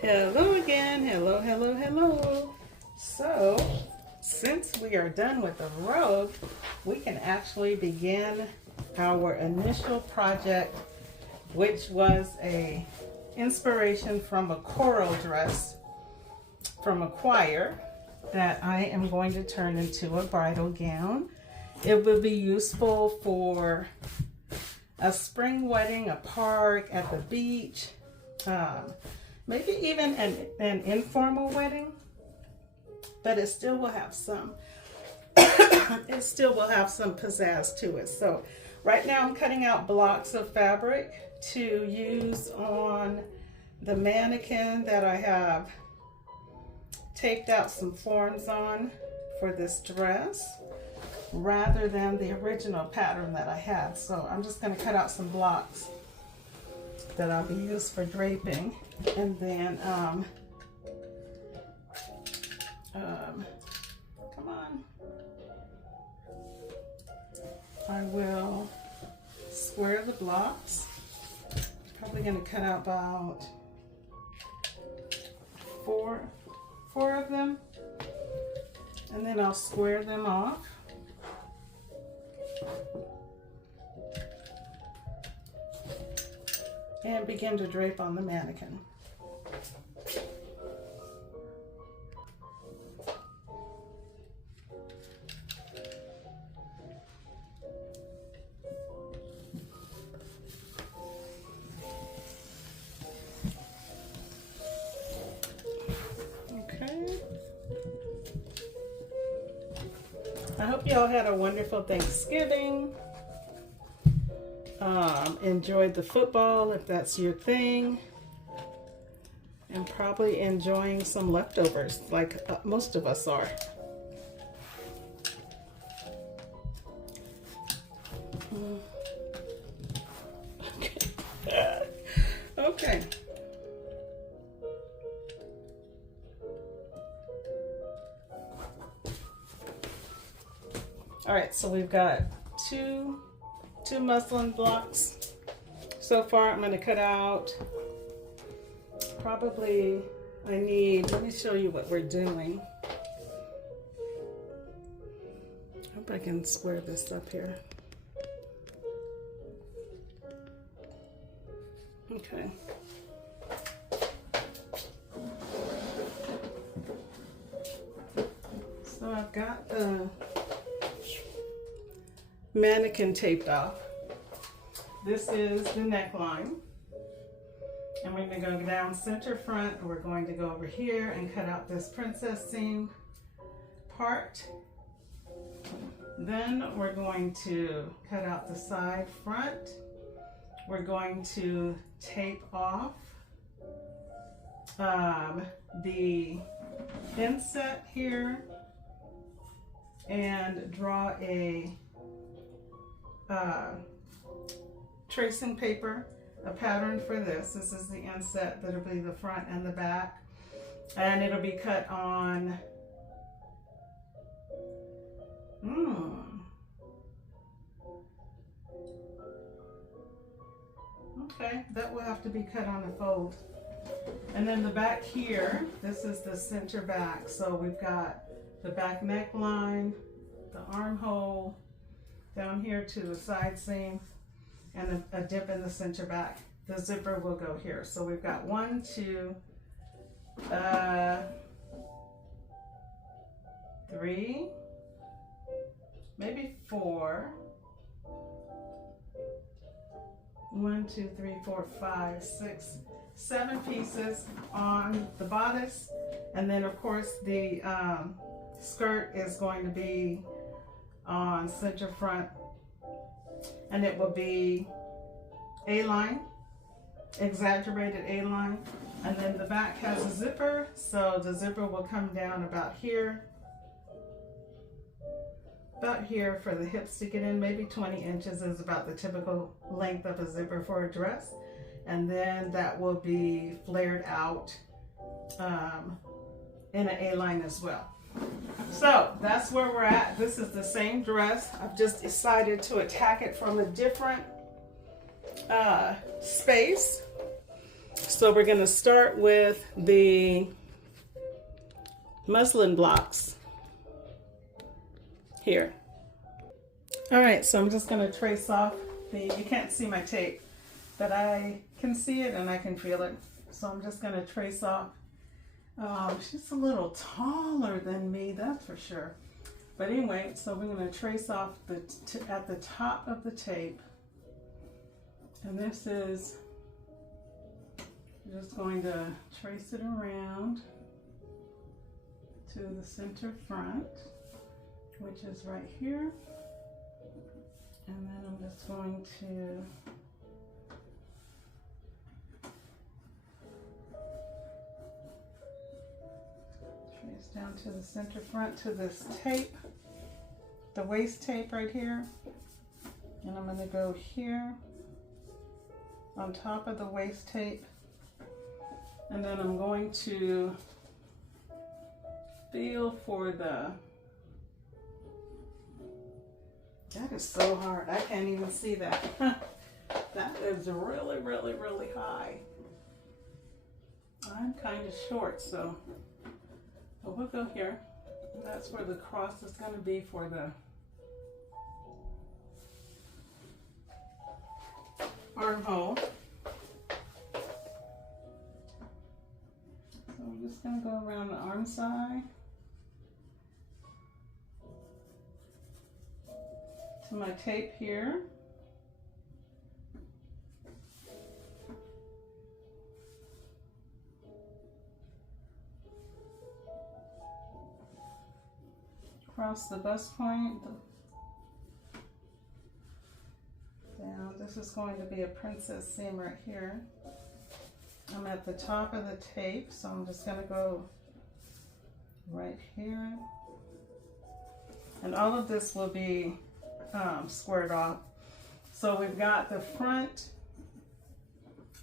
Hello again. Hello, hello, hello. So, since we are done with the robe, we can actually begin our initial project, which was a inspiration from a choral dress from a choir that I am going to turn into a bridal gown. It will be useful for a spring wedding, a park, at the beach, maybe even an informal wedding, but it still will have some it still will have some pizzazz to it. So right now I'm cutting out blocks of fabric to use on the mannequin that I have taped out some forms on for this dress, rather than the original pattern that I had. So I'm just going to cut out some blocks that I'll be used for draping, and then come on, I will square the blocks. Probably going to cut out about four of them, and then I'll square them off. And begin to drape on the mannequin. Okay. I hope y'all had a wonderful Thanksgiving. Enjoyed the football if that's your thing, and probably enjoying some leftovers like most of us are. Okay. Okay. All right, so we've got two muslin blocks so far. I'm going to cut out probably, let me show you what we're doing. I hope I can square this up here. Okay. So I've got the mannequin taped off. This is the neckline, and we're going to go down center front, and we're going to go over here and cut out this princess seam part. Then we're going to cut out the side front. We're going to tape off the inset here and draw a tracing paper, a pattern for this. This is the inset that'll be the front and the back, and it'll be cut on okay, that will have to be cut on a fold. And then the back here, this is the center back, so we've got the back neckline, the armhole down here to the side seam, and a dip in the center back. The zipper will go here. So we've got 1, 2, 3, maybe 4. 1, 2, 3, 4, 5, 6, 7 pieces on the bodice, and then of course the skirt is going to be on center front, and it will be A-line, exaggerated A-line, and then the back has a zipper, so the zipper will come down about here for the hips to get in. Maybe 20 inches is about the typical length of a zipper for a dress, and then that will be flared out in an A-line as well. So that's where we're at. This is the same dress. I've just decided to attack it from a different space. So we're going to start with the muslin blocks here. All right, so I'm just going to trace off you can't see my tape, but I can see it and I can feel it. So I'm just going to trace off. She's a little taller than me, that's for sure. But anyway, so we're going to trace off at the top of the tape. And this is just going to trace it around to the center front, which is right here. And then I'm just going to trace down to the center front to this tape, the waist tape right here. And I'm going to go here on top of the waist tape. And then I'm going to feel for that is so hard. I can't even see that. That is really, really, really high. I'm kind of short, so we'll go here. That's where the cross is going to be for the armhole. So I'm just going to go around the arm side to my tape here. Across the bust point down. This is going to be a princess seam right here. I'm at the top of the tape, so I'm just going to go right here. And all of this will be squared off. So we've got the front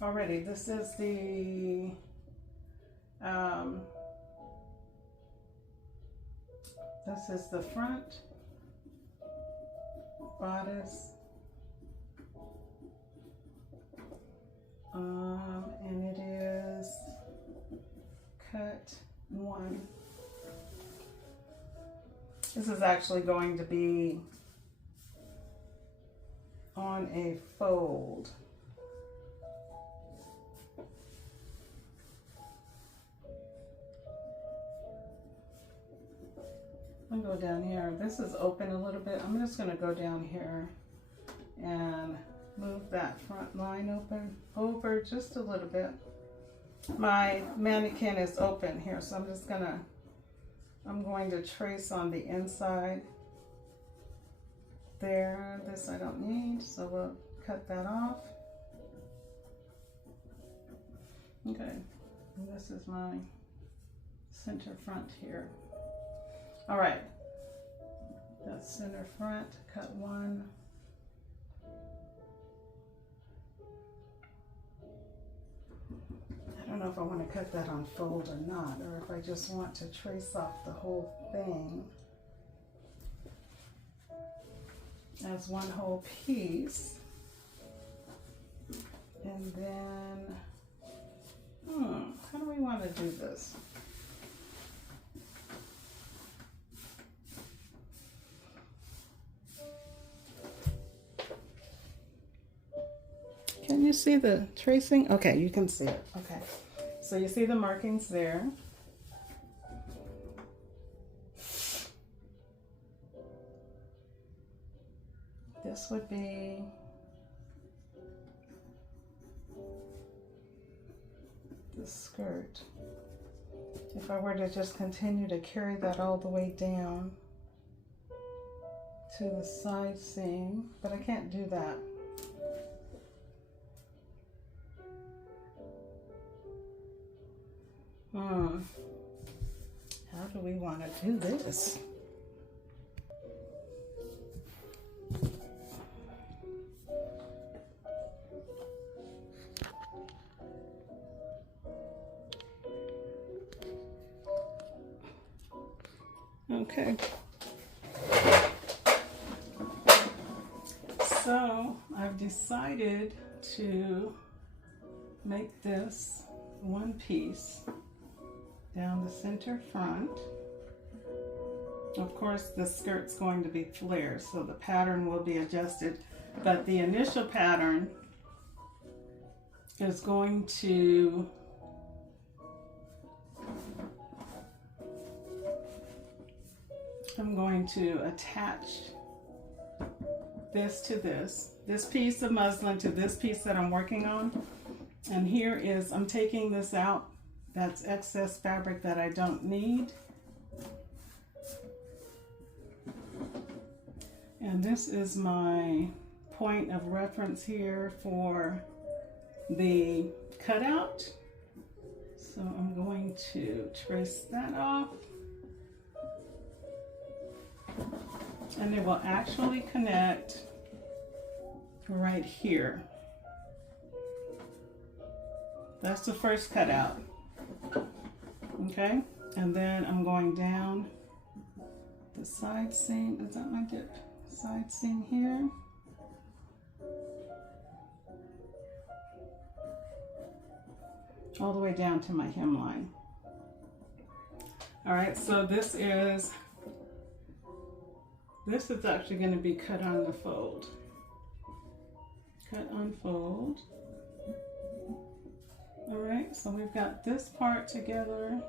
already. This is the front bodice, and it is cut 1. This is actually going to be on a fold. I'm gonna go down here. This is open a little bit. I'm just gonna go down here and move that front line over just a little bit. My mannequin is open here, so I'm going to trace on the inside there. This I don't need, so we'll cut that off. Okay, and this is my center front here. All right, that's center front, cut 1. I don't know if I want to cut that on fold or not, or if I just want to trace off the whole thing as one whole piece. And then, how do we want to do this? Can you see the tracing? Okay, you can see it. Okay, so you see the markings there. This would be the skirt. If I were to just continue to carry that all the way down to the side seam, but I can't do that. How do we want to do this? Okay. So I've decided to make this one piece down the center front. Of course, the skirt's going to be flared, so the pattern will be adjusted, but the initial pattern is going to I'm going to attach this to this piece of muslin to this piece that I'm working on. And here is, I'm taking this out. That's excess fabric that I don't need. And this is my point of reference here for the cutout. So I'm going to trace that off. And it will actually connect right here. That's the first cutout. Okay, and then I'm going down the side seam. Is that my dip? Side seam here. All the way down to my hemline. All right, so this is actually going to be cut on the fold. Cut on fold. All right, so we've got this part together.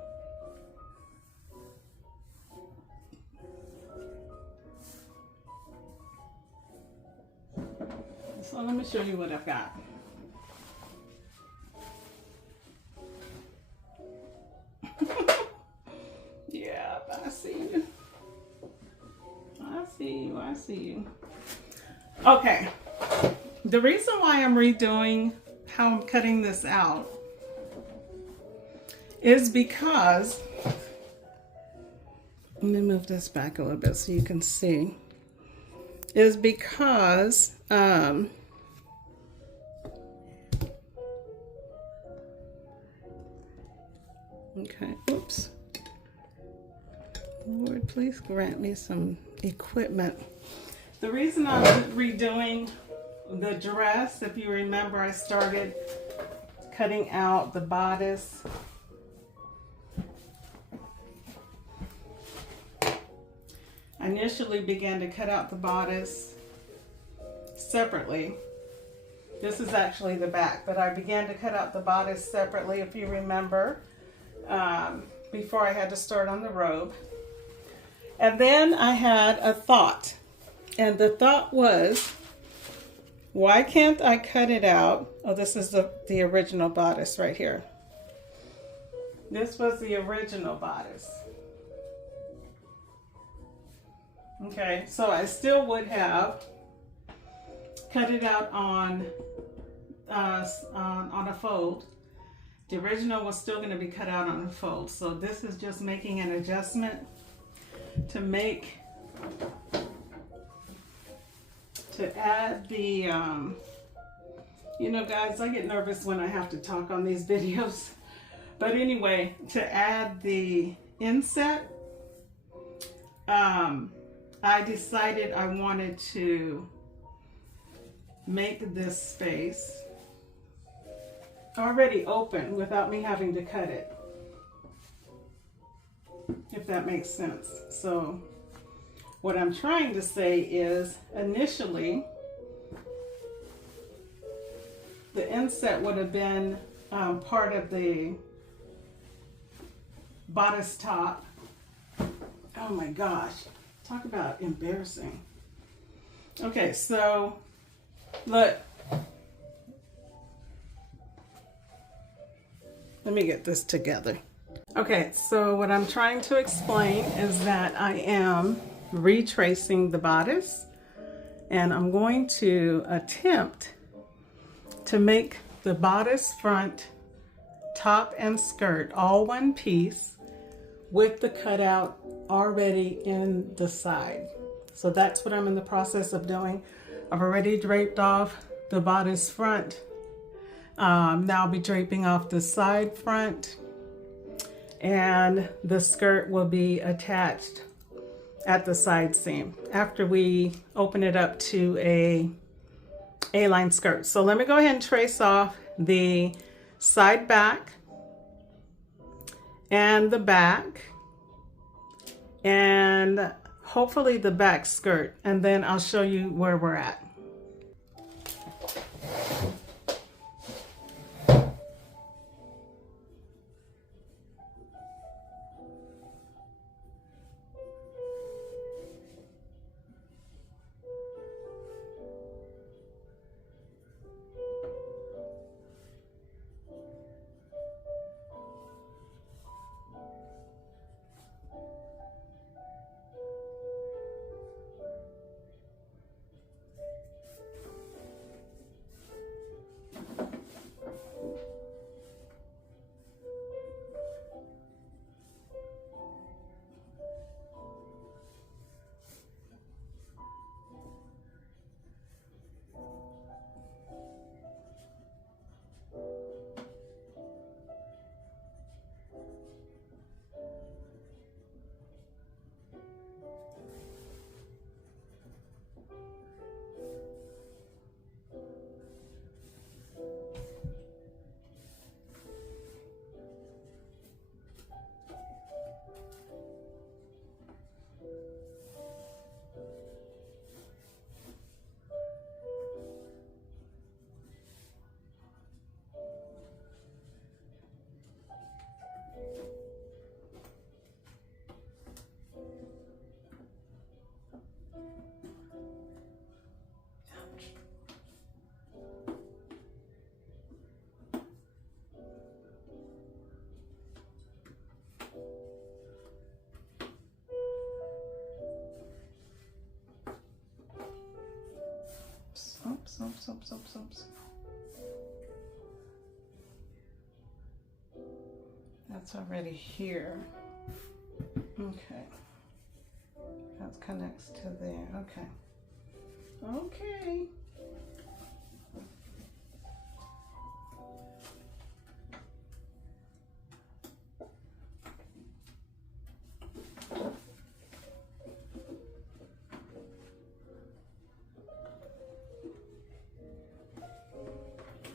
So let me show you what I've got. Yeah, I see you. I see you. Okay, the reason why I'm redoing how I'm cutting this out is because, let me move this back a little bit so you can see, is because okay, oops. Lord, please grant me some equipment. The reason I'm redoing the dress, if you remember, I started cutting out the bodice. I initially began to cut out the bodice separately. This is actually the back, but I began to cut out the bodice separately, if you remember, before I had to start on the robe. And then I had a thought, and the thought was, why can't I cut it out? Oh, this is the original bodice right here. This was the original bodice. Okay, so I still would have cut it out on a fold. The original was still going to be cut out on a fold. So this is just making an adjustment to add the, you know, guys, I get nervous when I have to talk on these videos. But anyway, to add the inset, I decided I wanted to make this space already open without me having to cut it, if that makes sense. So what I'm trying to say is, initially the inset would have been part of the bodice top. Oh my gosh, talk about embarrassing. Okay, so look, let me get this together. Okay, so what I'm trying to explain is that I am retracing the bodice, and I'm going to attempt to make the bodice front, top, and skirt all one piece with the cutout already in the side. So that's what I'm in the process of doing. I've already draped off the bodice front. Now I'll be draping off the side front, and the skirt will be attached at the side seam after we open it up to a A-line skirt. So let me go ahead and trace off the side back and the back, and hopefully the back skirt, and then I'll show you where we're at. Oops. That's already here. Okay. That connects to there. Okay. Okay.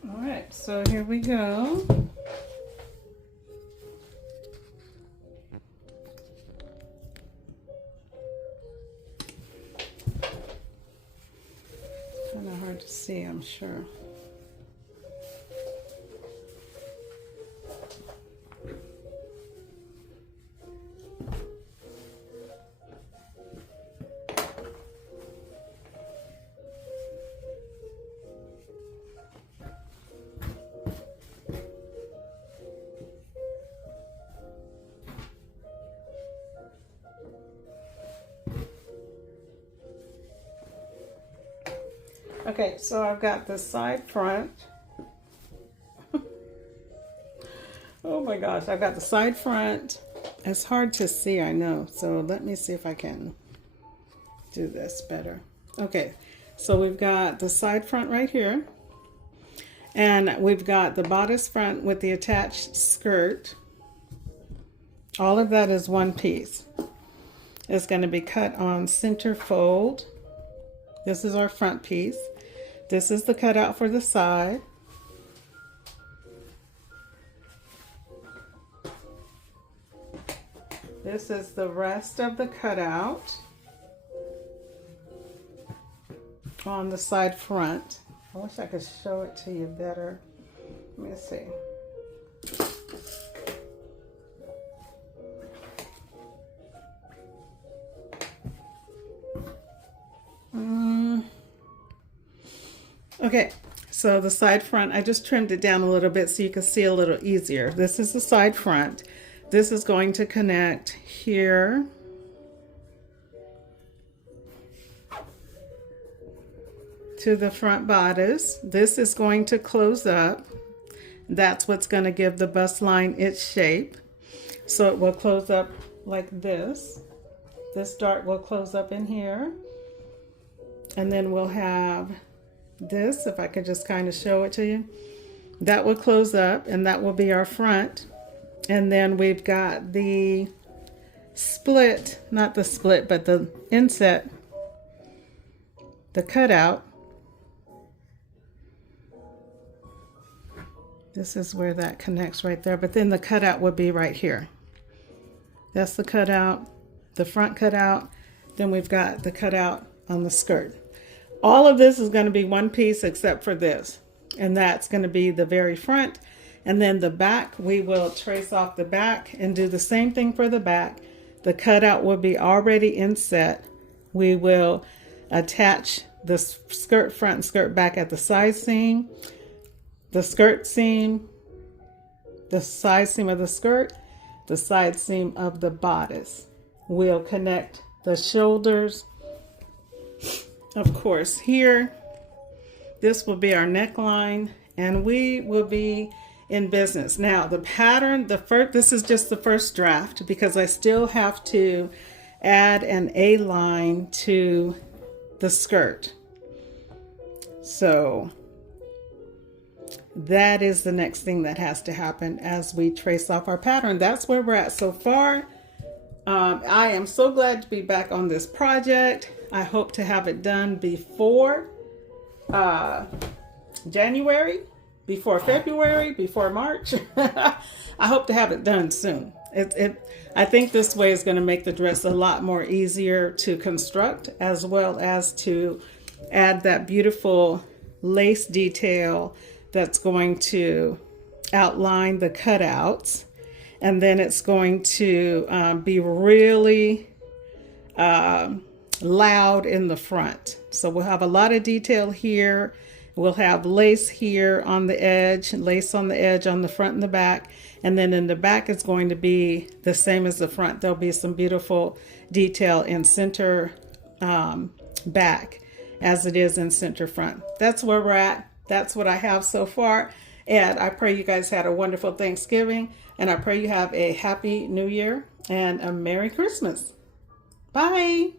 All right, so here we go. Kind of hard to see, I'm sure. Okay, so I've got the side front. Oh my gosh, I've got the side front. It's hard to see, I know. So let me see if I can do this better. Okay, so we've got the side front right here. And we've got the bodice front with the attached skirt. All of that is one piece. It's going to be cut on center fold. This is our front piece. This is the cutout for the side. This is the rest of the cutout on the side front. I wish I could show it to you better. Let me see. Okay, so the side front, I just trimmed it down a little bit so you can see a little easier. This is the side front. This is going to connect here. To the front bodice. This is going to close up. That's what's going to give the bust line its shape. So it will close up like this. This dart will close up in here. And then we'll have this, if I could just kind of show it to you. That will close up and that will be our front. And then we've got the split, not the split, but the inset, the cutout. This is where that connects right there, but then the cutout would be right here. That's the cutout, the front cutout. Then we've got the cutout on the skirt. All of this is going to be one piece except for this, and that's going to be the very front. And then the back, we will trace off the back and do the same thing for the back. The cutout will be already inset. We will attach the skirt front and skirt back at the side seam, the skirt seam, the side seam of the skirt, the side seam of the bodice. We'll connect the shoulders. Of course, here, this will be our neckline, and we will be in business. Now, the pattern, this is just the first draft because I still have to add an A-line to the skirt. So that is the next thing that has to happen as we trace off our pattern. That's where we're at so far. I am so glad to be back on this project. I hope to have it done before January, before February, before March. I hope to have it done soon. I think this way is going to make the dress a lot more easier to construct, as well as to add that beautiful lace detail that's going to outline the cutouts. And then it's going to be really loud in the front. So we'll have a lot of detail here. We'll have lace here on the edge, lace on the edge on the front and the back. And then in the back, it's going to be the same as the front. There'll be some beautiful detail in center back as it is in center front. That's where we're at. That's what I have so far. And I pray you guys had a wonderful Thanksgiving. And I pray you have a happy New Year and a Merry Christmas. Bye.